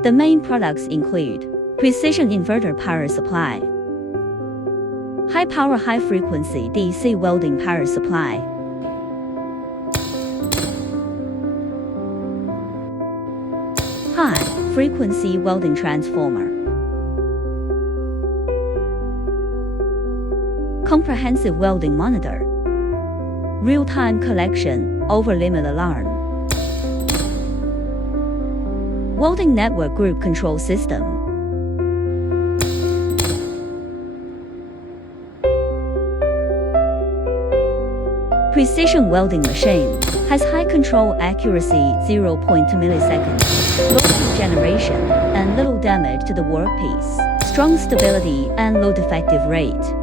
The main products include precision inverter power supply, high power high frequency DC welding power supply, high frequency welding transformer, comprehensive welding monitor, real-time collection over limit alarm, welding network group control system, precision welding machine, has high control accuracy 0.2 milliseconds, low heat generation, and little damage to the workpiece, strong stability and low defective rate.